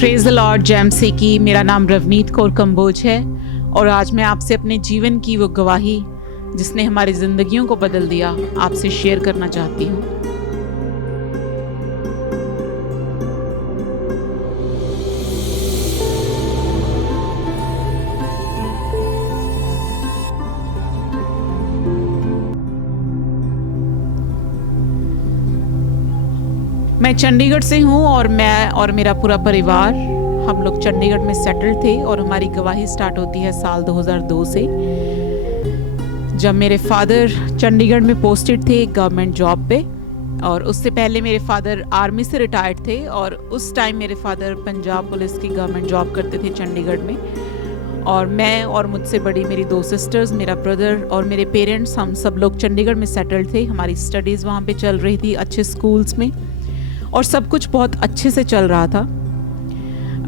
Praise the Lord JMC की। मेरा नाम रवनीत कौर कंबोज है और आज मैं आपसे अपने जीवन की वो गवाही जिसने हमारी ज़िंदगियों को बदल दिया आपसे शेयर करना चाहती हूँ। मैं चंडीगढ़ से हूँ और मैं और मेरा पूरा परिवार हम लोग चंडीगढ़ में सेटल थे और हमारी गवाही स्टार्ट होती है साल 2002 से, जब मेरे फादर चंडीगढ़ में पोस्टेड थे गवर्नमेंट जॉब पे। और उससे पहले मेरे फादर आर्मी से रिटायर्ड थे और उस टाइम मेरे फादर पंजाब पुलिस की गवर्नमेंट जॉब करते थे चंडीगढ़ में। और मैं और मुझसे बड़ी मेरी 2 सिस्टर्स, मेरा ब्रदर और मेरे पेरेंट्स, हम सब लोग चंडीगढ़ में सेटल्ड थे। हमारी स्टडीज़ वहाँ पे चल रही थी अच्छे स्कूल्स में और सब कुछ बहुत अच्छे से चल रहा था।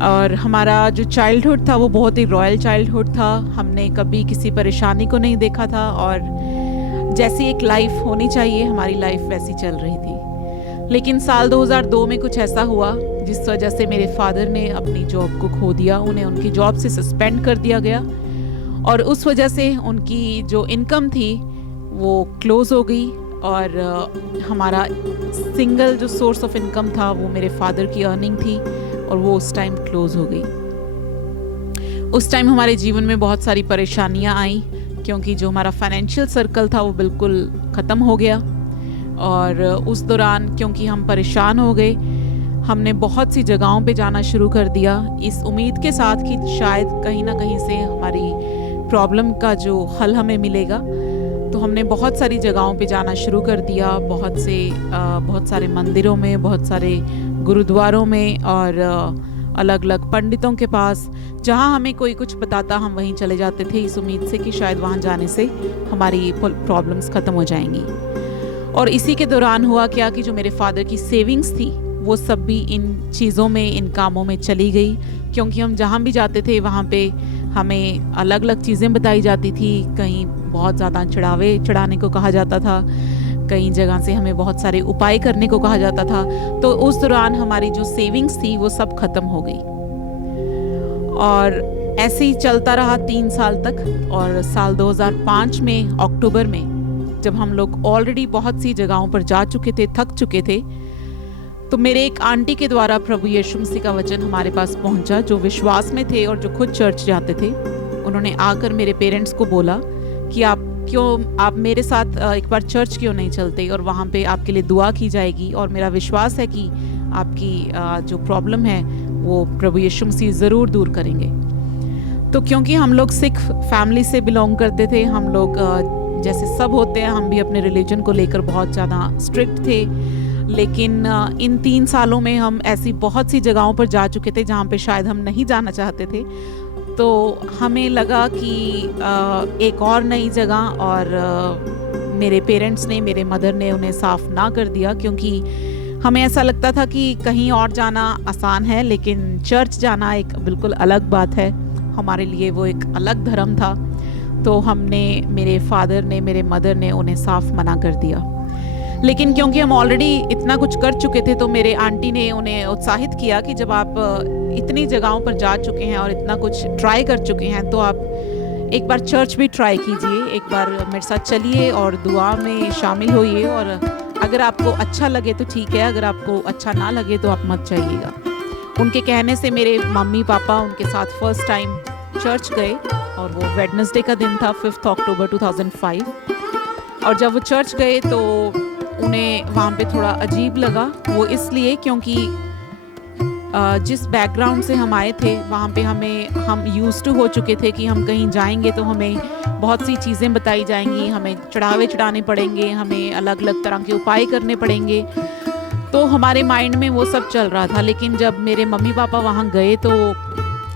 और हमारा जो चाइल्डहुड था वो बहुत ही रॉयल चाइल्डहुड था। हमने कभी किसी परेशानी को नहीं देखा था और जैसी एक लाइफ होनी चाहिए हमारी लाइफ वैसी चल रही थी। लेकिन साल 2002 में कुछ ऐसा हुआ जिस वजह से मेरे फादर ने अपनी जॉब को खो दिया। उन्हें उनकी जॉब से सस्पेंड कर दिया गया और उस वजह से उनकी जो इनकम थी वो क्लोज़ हो गई और हमारा सिंगल जो सोर्स ऑफ इनकम था वो मेरे फादर की अर्निंग थी और वो उस टाइम क्लोज़ हो गई। उस टाइम हमारे जीवन में बहुत सारी परेशानियां आई क्योंकि जो हमारा फाइनेंशियल सर्कल था वो बिल्कुल ख़त्म हो गया। और उस दौरान क्योंकि हम परेशान हो गए, हमने बहुत सी जगहों पे जाना शुरू कर दिया इस उम्मीद के साथ कि शायद कहीं ना कहीं से हमारी प्रॉब्लम का जो हल हमें मिलेगा। तो हमने बहुत सारी जगहों पे जाना शुरू कर दिया, बहुत सारे मंदिरों में, बहुत सारे गुरुद्वारों में और अलग अलग पंडितों के पास। जहाँ हमें कोई कुछ बताता हम वहीं चले जाते थे इस उम्मीद से कि शायद वहाँ जाने से हमारी प्रॉब्लम्स ख़त्म हो जाएंगी। और इसी के दौरान हुआ क्या कि जो मेरे फादर की सेविंग्स थी वो सब भी इन चीज़ों में, इन कामों में चली गई। क्योंकि हम जहाँ भी जाते थे वहाँ पे हमें अलग अलग चीज़ें बताई जाती थी। कहीं बहुत ज़्यादा चढ़ाने को कहा जाता था, कई जगह से हमें बहुत सारे उपाय करने को कहा जाता था। तो उस दौरान हमारी जो सेविंग्स थी वो सब ख़त्म हो गई और ऐसे ही चलता रहा 3 साल तक। और साल 2005 में अक्टूबर में जब हम लोग ऑलरेडी बहुत सी जगहों पर जा चुके थे, थक चुके थे, तो मेरे एक आंटी के द्वारा प्रभु यीशु मसीह का वचन हमारे पास पहुंचा, जो विश्वास में थे और जो खुद चर्च जाते थे। उन्होंने आकर मेरे पेरेंट्स को बोला कि आप मेरे साथ एक बार चर्च क्यों नहीं चलते और वहाँ पे आपके लिए दुआ की जाएगी और मेरा विश्वास है कि आपकी जो प्रॉब्लम है वो प्रभु यीशु मसीह ज़रूर दूर करेंगे। तो क्योंकि हम लोग सिख फैमिली से बिलोंग करते थे, हम लोग जैसे सब होते हैं, हम भी अपने रिलीजन को लेकर बहुत ज़्यादा स्ट्रिक्ट थे। लेकिन इन 3 सालों में हम ऐसी बहुत सी जगहों पर जा चुके थे जहाँ पे शायद हम नहीं जाना चाहते थे। तो हमें लगा कि एक और नई जगह, और मेरे पेरेंट्स ने, मेरे मदर ने उन्हें साफ ना कर दिया क्योंकि हमें ऐसा लगता था कि कहीं और जाना आसान है लेकिन चर्च जाना एक बिल्कुल अलग बात है। हमारे लिए वो एक अलग धर्म था। तो मेरे फादर ने, मेरे मदर ने उन्हें साफ मना कर दिया। लेकिन क्योंकि हम ऑलरेडी इतना कुछ कर चुके थे तो मेरे आंटी ने उन्हें उत्साहित किया कि जब आप इतनी जगहों पर जा चुके हैं और इतना कुछ ट्राई कर चुके हैं तो आप एक बार चर्च भी ट्राई कीजिए, एक बार मेरे साथ चलिए और दुआ में शामिल होइए। और अगर आपको अच्छा लगे तो ठीक है, अगर आपको अच्छा ना लगे तो आप मत जाइएगा। उनके कहने से मेरे मम्मी पापा उनके साथ फर्स्ट टाइम चर्च गए और वो वेडनेसडे का दिन था, 5 अक्टूबर 2005। और जब वो चर्च गए तो उन्हें वहाँ पे थोड़ा अजीब लगा। वो इसलिए क्योंकि जिस बैकग्राउंड से हम आए थे वहाँ पे हम यूज्ड टू हो चुके थे कि हम कहीं जाएंगे तो हमें बहुत सी चीज़ें बताई जाएंगी, हमें चढ़ाने पड़ेंगे, हमें अलग अलग तरह के उपाय करने पड़ेंगे। तो हमारे माइंड में वो सब चल रहा था। लेकिन जब मेरे मम्मी पापा वहाँ गए तो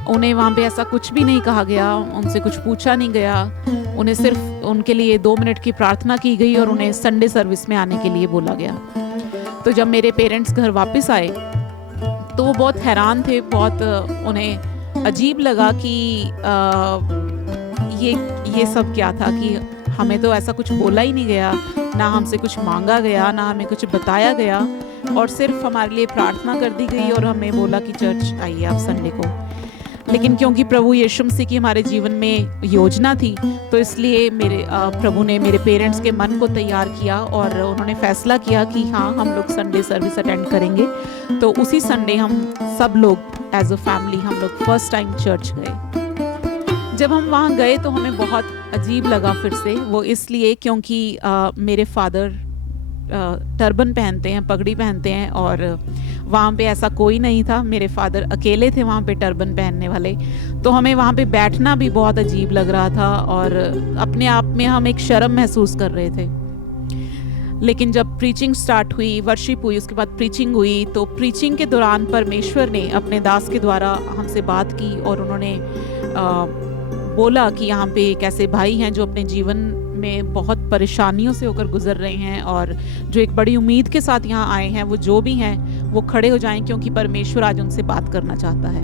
उन्हें वहाँ पे ऐसा कुछ भी नहीं कहा गया, उनसे कुछ पूछा नहीं गया। उन्हें सिर्फ उनके लिए 2 मिनट की प्रार्थना की गई और उन्हें संडे सर्विस में आने के लिए बोला गया। तो जब मेरे पेरेंट्स घर वापस आए तो वो बहुत हैरान थे, बहुत उन्हें अजीब लगा कि ये सब क्या था कि हमें तो ऐसा कुछ बोला ही नहीं गया, ना हमसे कुछ मांगा गया, ना हमें कुछ बताया गया। और सिर्फ हमारे लिए प्रार्थना कर दी गई और हमें बोला कि चर्च आइए आप संडे को। लेकिन क्योंकि प्रभु यीशु मसीह की हमारे जीवन में योजना थी, तो इसलिए प्रभु ने मेरे पेरेंट्स के मन को तैयार किया और उन्होंने फैसला किया कि हाँ, हम लोग संडे सर्विस अटेंड करेंगे। तो उसी संडे हम सब लोग एज अ फैमिली हम लोग फर्स्ट टाइम चर्च गए। जब हम वहाँ गए तो हमें बहुत अजीब लगा फिर से, वो इसलिए क्योंकि मेरे फादर टर्बन पहनते हैं, पगड़ी पहनते हैं, और वहाँ पे ऐसा कोई नहीं था। मेरे फादर अकेले थे वहाँ पे टर्बन पहनने वाले। तो हमें वहाँ पे बैठना भी बहुत अजीब लग रहा था और अपने आप में हम एक शर्म महसूस कर रहे थे। लेकिन जब प्रीचिंग स्टार्ट हुई, वर्शिप हुई, उसके बाद प्रीचिंग हुई, तो प्रीचिंग के दौरान परमेश्वर ने अपने दास के द्वारा हमसे बात की और उन्होंने बोला कि यहाँ पे एक ऐसे भाई हैं जो अपने जीवन में बहुत परेशानियों से होकर गुजर रहे हैं और जो एक बड़ी उम्मीद के साथ यहाँ आए हैं। वो जो भी हैं वो खड़े हो जाएं, क्योंकि परमेश्वर आज उनसे बात करना चाहता है।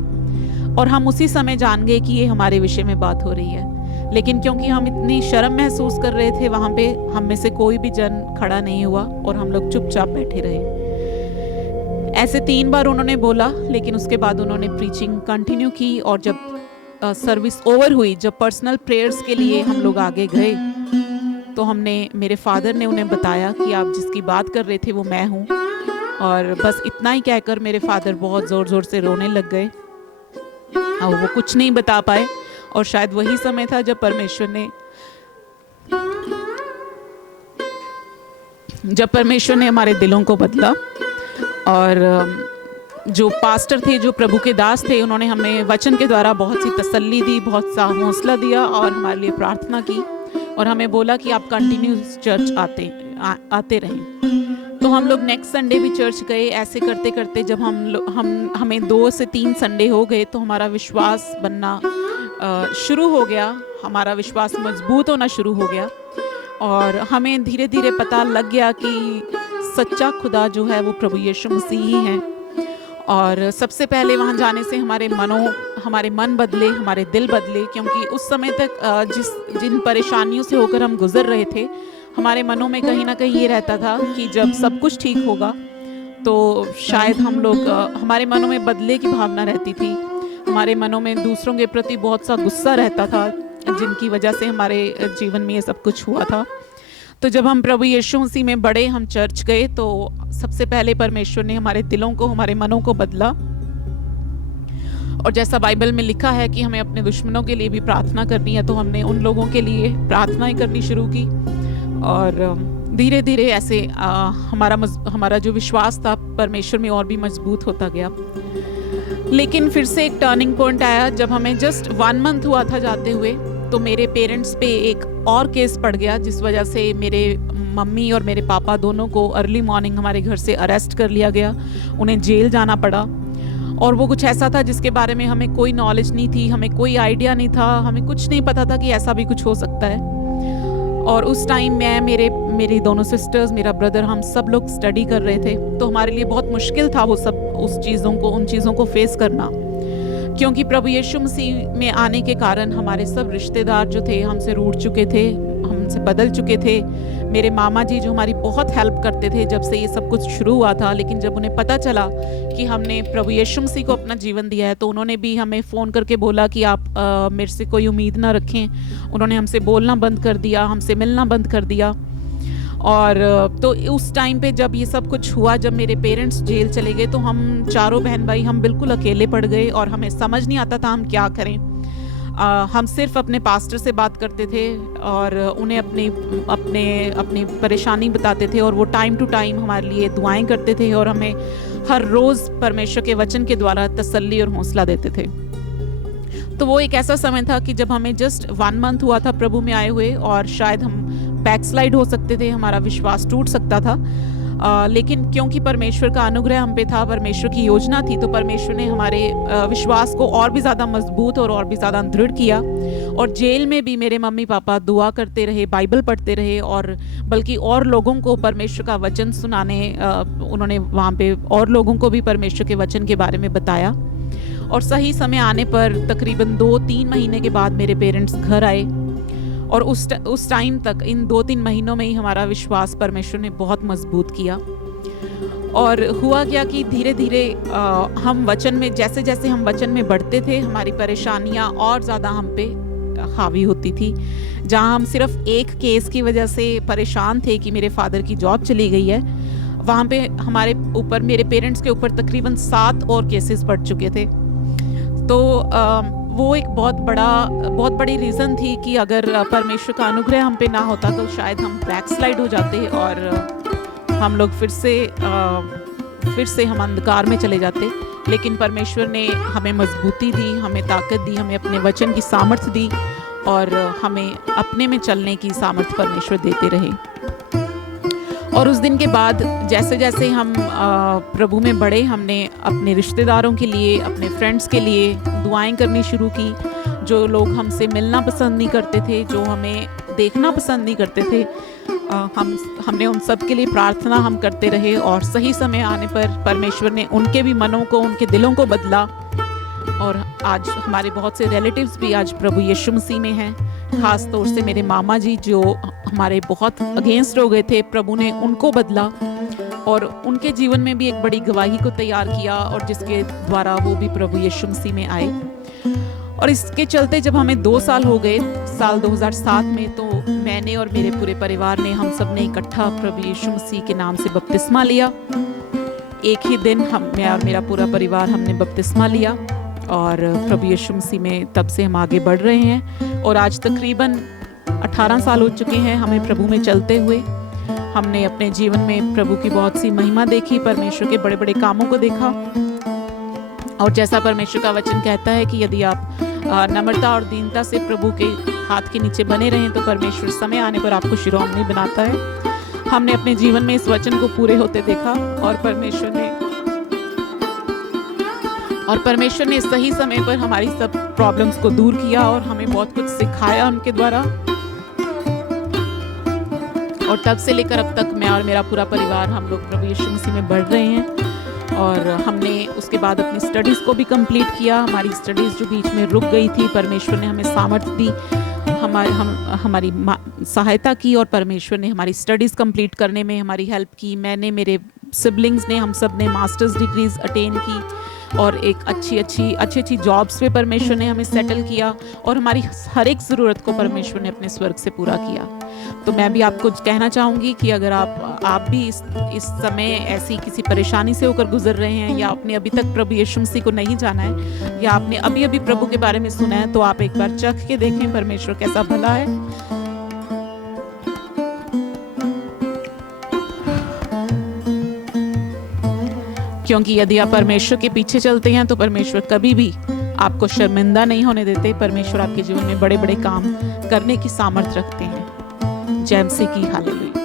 और हम उसी समय जान गए कि ये हमारे विषय में बात हो रही है। लेकिन क्योंकि हम इतनी शर्म महसूस कर रहे थे, वहाँ पे हम में से कोई भी जन खड़ा नहीं हुआ और हम लोग चुपचाप बैठे रहे। ऐसे 3 बार उन्होंने बोला, लेकिन उसके बाद उन्होंने प्रीचिंग कंटिन्यू की। और जब सर्विस ओवर हुई, जब पर्सनल प्रेयर्स के लिए हम लोग आगे गए, तो मेरे फादर ने उन्हें बताया कि आप जिसकी बात कर रहे थे वो मैं हूँ। और बस इतना ही कहकर मेरे फादर बहुत ज़ोर ज़ोर से रोने लग गए और वो कुछ नहीं बता पाए। और शायद वही समय था जब परमेश्वर ने हमारे दिलों को बदला। और जो पास्टर थे, जो प्रभु के दास थे, उन्होंने हमें वचन के द्वारा बहुत सी तसल्ली दी, बहुत सा हौसला दिया और हमारे लिए प्रार्थना की और हमें बोला कि आप कंटिन्यू चर्च आते रहें। तो हम लोग नेक्स्ट संडे भी चर्च गए। ऐसे करते करते जब हमें 2 से 3 संडे हो गए, तो हमारा विश्वास बनना शुरू हो गया, हमारा विश्वास मजबूत होना शुरू हो गया और हमें धीरे धीरे पता लग गया कि सच्चा खुदा जो है वो प्रभु यीशु मसीह ही है। और सबसे पहले वहाँ जाने से हमारे मन बदले, हमारे दिल बदले, क्योंकि उस समय तक जिन परेशानियों से होकर हम गुजर रहे थे, हमारे मनों में कहीं ना कहीं ये रहता था कि जब सब कुछ ठीक होगा तो शायद हमारे मनों में बदले की भावना रहती थी। हमारे मनों में दूसरों के प्रति बहुत सा गुस्सा रहता था, जिनकी वजह से हमारे जीवन में ये सब कुछ हुआ था। तो जब हम प्रभु यीशु मसीह में बड़े, हम चर्च गए, तो सबसे पहले परमेश्वर ने हमारे दिलों को, हमारे मनों को बदला। और जैसा बाइबल में लिखा है कि हमें अपने दुश्मनों के लिए भी प्रार्थना करनी है, तो हमने उन लोगों के लिए प्रार्थनाएं करनी शुरू की। और धीरे धीरे ऐसे हमारा जो विश्वास था परमेश्वर में और भी मजबूत होता गया। लेकिन फिर से एक टर्निंग पॉइंट आया जब हमें जस्ट 1 मंथ हुआ था जाते हुए। तो मेरे पेरेंट्स पे एक और केस पड़ गया, जिस वजह से मेरे मम्मी और मेरे पापा दोनों को अर्ली मॉर्निंग हमारे घर से अरेस्ट कर लिया गया। उन्हें जेल जाना पड़ा। और वो कुछ ऐसा था जिसके बारे में हमें कोई नॉलेज नहीं थी, हमें कोई आइडिया नहीं था, हमें कुछ नहीं पता था कि ऐसा भी कुछ हो सकता है। और उस टाइम मेरी दोनों सिस्टर्स, मेरा ब्रदर, हम सब लोग स्टडी कर रहे थे। तो हमारे लिए बहुत मुश्किल था उन चीज़ों को फेस करना, क्योंकि प्रभु यीशु मसीह में आने के कारण हमारे सब रिश्तेदार जो थे हमसे रूठ चुके थे, हमसे बदल चुके थे। मेरे मामा जी जो हमारी बहुत हेल्प करते थे जब से ये सब कुछ शुरू हुआ था, लेकिन जब उन्हें पता चला कि हमने प्रभु यीशु मसीह को अपना जीवन दिया है, तो उन्होंने भी हमें फ़ोन करके बोला कि आप मेरे से कोई उम्मीद ना रखें। उन्होंने हमसे बोलना बंद कर दिया, हमसे मिलना बंद कर दिया। और तो उस टाइम पे जब ये सब कुछ हुआ, जब मेरे पेरेंट्स जेल चले गए, तो हम चारों बहन भाई हम बिल्कुल अकेले पड़ गए और हमें समझ नहीं आता था हम क्या करें। हम सिर्फ अपने पास्टर से बात करते थे और उन्हें अपनी परेशानी बताते थे, और वो टाइम टू टाइम हमारे लिए दुआएं करते थे और हमें हर रोज़ परमेश्वर के वचन के द्वारा तसल्ली और हौसला देते थे। तो वो एक ऐसा समय था कि जब हमें जस्ट 1 मंथ हुआ था प्रभु में आए हुए, और शायद हम बैकस्लाइड हो सकते थे, हमारा विश्वास टूट सकता था। लेकिन क्योंकि परमेश्वर का अनुग्रह हम पे था, परमेश्वर की योजना थी, तो परमेश्वर ने हमारे विश्वास को और भी ज़्यादा मजबूत और भी ज़्यादा दृढ़ किया। और जेल में भी मेरे मम्मी पापा दुआ करते रहे, बाइबल पढ़ते रहे, और बल्कि और लोगों को परमेश्वर का वचन सुनाने, उन्होंने वहाँ पे और लोगों को भी परमेश्वर के वचन के बारे में बताया। और सही समय आने पर तकरीबन 2-3 महीने के बाद मेरे पेरेंट्स घर आए, और उस टाइम तक, इन 2-3 महीनों में ही हमारा विश्वास परमेश्वर ने बहुत मजबूत किया। और हुआ क्या कि धीरे-धीरे हम वचन में जैसे जैसे हम वचन में बढ़ते थे, हमारी परेशानियाँ और ज़्यादा हम पे हावी होती थी। जहाँ हम सिर्फ एक केस की वजह से परेशान थे कि मेरे फादर की जॉब चली गई है, वहाँ पे हमारे ऊपर, मेरे पेरेंट्स के ऊपर तकरीबन 7 और केसेस पड़ चुके थे। तो वो एक बहुत बड़ी रीज़न थी कि अगर परमेश्वर का अनुग्रह हम पे ना होता तो शायद हम बैकस्लाइड हो जाते और हम लोग फिर से हम अंधकार में चले जाते। लेकिन परमेश्वर ने हमें मजबूती दी, हमें ताकत दी, हमें अपने वचन की सामर्थ्य दी और हमें अपने में चलने की सामर्थ्य परमेश्वर देते रहे। और उस दिन के बाद जैसे जैसे हम प्रभु में बढ़े, हमने अपने रिश्तेदारों के लिए, अपने फ्रेंड्स के लिए दुआएं करनी शुरू की। जो लोग हमसे मिलना पसंद नहीं करते थे, जो हमें देखना पसंद नहीं करते थे, हमने उन सब के लिए प्रार्थना हम करते रहे। और सही समय आने पर परमेश्वर ने उनके भी मनों को, उनके दिलों को बदला। और आज हमारे बहुत से रिलेटिव्स भी आज प्रभु यीशु मसीह में हैं। खास तौर से मेरे मामा जी जो हमारे बहुत अगेंस्ट हो गए थे, प्रभु ने उनको बदला और उनके जीवन में भी एक बड़ी गवाही को तैयार किया और जिसके द्वारा वो भी प्रभु यीशु मसीह में आए। और इसके चलते जब हमें 2 साल हो गए, साल 2007 में, तो मैंने और मेरे पूरे परिवार ने, हम सब ने इकट्ठा प्रभु यीशु मसीह के नाम से बपतिस्मा लिया। एक ही दिन मैं और मेरा पूरा परिवार हमने बपतिस्मा लिया और प्रभु यीशु मसीह में तब से हम आगे बढ़ रहे हैं। और आज तकरीबन 18 साल हो चुके हैं हमें प्रभु में चलते हुए। हमने अपने जीवन में प्रभु की बहुत सी महिमा देखी, परमेश्वर के बड़े बड़े कामों को देखा। और जैसा परमेश्वर का वचन कहता है कि यदि आप नम्रता और दीनता से प्रभु के हाथ के नीचे बने रहें तो परमेश्वर समय आने पर आपको शिरोमणि बनाता है। हमने अपने जीवन में इस वचन को पूरे होते देखा और परमेश्वर ने सही समय पर हमारी सब प्रॉब्लम्स को दूर किया और हमें बहुत कुछ सिखाया उनके द्वारा। और तब से लेकर अब तक मैं और मेरा पूरा परिवार, हम लोग प्रभु यीशु मसीह में बढ़ रहे हैं। और हमने उसके बाद अपनी स्टडीज़ को भी कंप्लीट किया। हमारी स्टडीज़ जो बीच में रुक गई थी, परमेश्वर ने हमें सामर्थ्य दी, हमारी सहायता की और परमेश्वर ने हमारी स्टडीज़ कंप्लीट करने में हमारी हेल्प की। मैंने, मेरे सिबलिंग्स ने, हम सब ने मास्टर्स डिग्रीज अटेन की और एक अच्छी जॉब्स पे परमेश्वर ने हमें सेटल किया और हमारी हर एक ज़रूरत को परमेश्वर ने अपने स्वर्ग से पूरा किया। तो मैं भी आपको कहना चाहूँगी कि अगर आप भी इस समय ऐसी किसी परेशानी से होकर गुजर रहे हैं या आपने अभी तक प्रभु यीशु मसीह को नहीं जाना है या आपने अभी प्रभु के बारे में सुना है, तो आप एक बार चख के देखें परमेश्वर कैसा भला है। क्योंकि यदि आप परमेश्वर के पीछे चलते हैं तो परमेश्वर कभी भी आपको शर्मिंदा नहीं होने देते। परमेश्वर आपके जीवन में बड़े बड़े काम करने की सामर्थ्य रखते हैं। जय मसीह की हालेलुया।